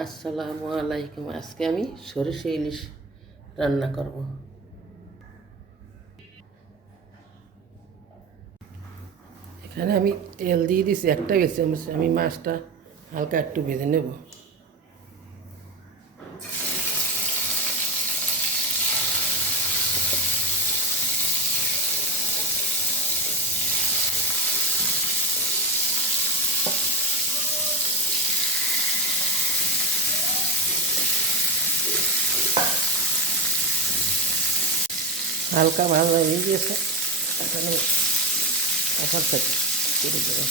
আসসালামু আলাইকুম। আজকে আমি সরষে ইলিশ রান্না করব। এখানে আমি তেল দিয়ে দিছি একটা চামচ। আমি মাছটা হালকা একটু ভেজে নেব। হালকা ভাজা হয়ে গেছে, এখানে আবার থেকে শুরু করে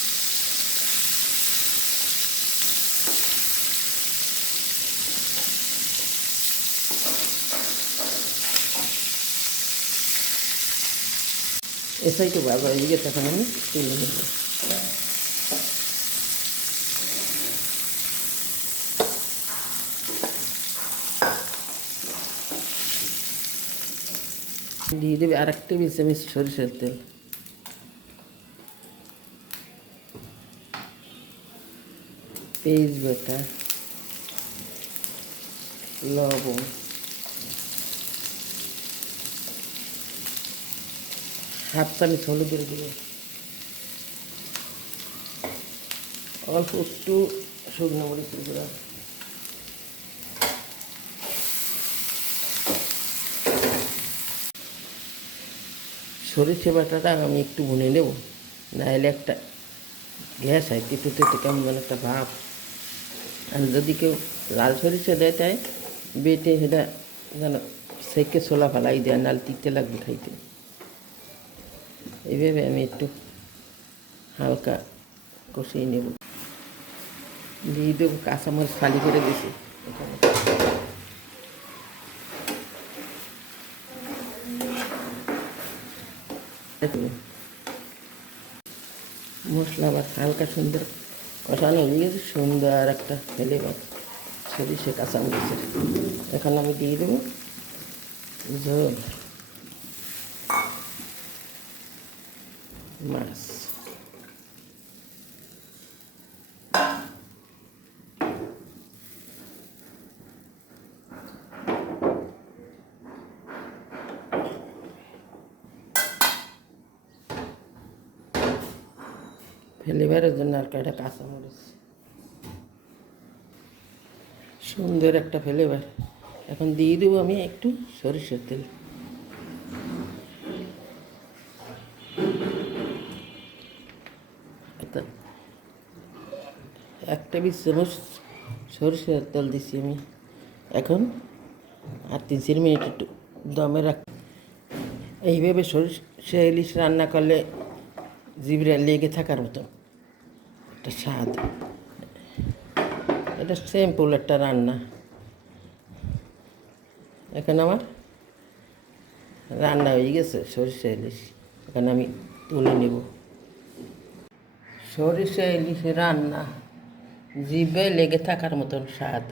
এ সাইডে ভাজা হয়ে গেছে, এখন আমি তুলে নেব। দিয়ে দেবে আর এক টেবিল চামচ সরিষার তেল, পেঁয়াজ বাটা, লবণ, হাফ চামচ হলুদের গুঁড়ো, অল্প একটু শুকনো মরিচের গুঁড়া, সরিষে বাটাটা আমি একটু ভুনে নেব, নাহলে একটা গ্যাস হয় তেতো কেমন যেন একটা ভাব। আর যদি কেউ লাল সরিষা দেয় তাই বেটে সেটা যেন সেকে ছোলা ফেলাই দেয়, নাল তিতে লাগবে খাইতে। এইভাবে আমি একটু হালকা কষিয়ে নেব। দিয়ে দেবো কাঁচামরিচ ফালি করে দিছি এখানে। মশলা আবার হালকা সুন্দর কষানো হয়ে গেছে, সুন্দর একটা ফ্লেভার সরিষে কাঁচামরিচের। এখন আমি দিয়ে দেবো ঝোল মাছ। ফ্লেভারের জন্য আর কয়টা কাঁচামরিচ, সুন্দর একটা ফ্লেভার। এখন দিয়ে দেবো আমি একটু সরিষার তেল। এক টেবিল চামচ সরিষার তেল দিচ্ছি আমি। এখন আর 3-4 মিনিট একটু দমে রাখ। এইভাবে সরিষা ইলিশ রান্না করলে জিভে লেগে থাকার মতো একটা স্বাদ। এটা সিম্পল একটা রান্না। এখন আমার রান্না হয়ে গেছে সরিষা ইলিশ, এখন আমি তুলে নেব। সরিষা ইলিশ রান্না জিভে লেগে থাকার মতন স্বাদ।